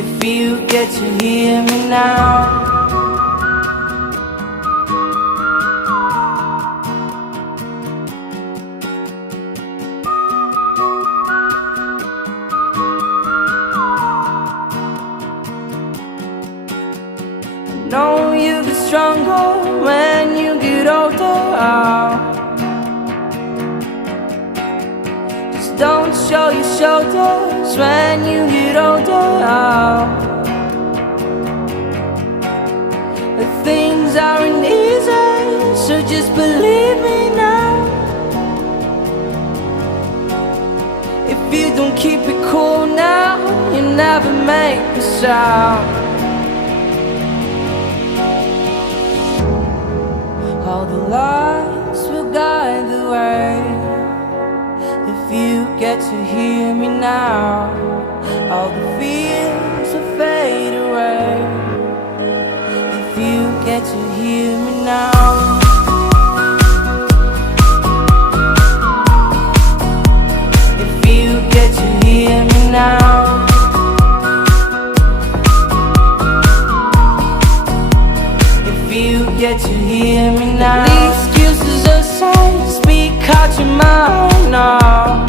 If you get to hear me now. Know you get stronger when you get older. Just don't show your shoulders when you get older. Things aren't easy, so just believe me now. If you don't keep it cool now, you never make a sound. All the lights will guide the way. If you get to hear me now, all the fears will fade away. If you get to hear me now. If you get to hear me now. You get to hear me now. The excuses aside, speak out your mind now.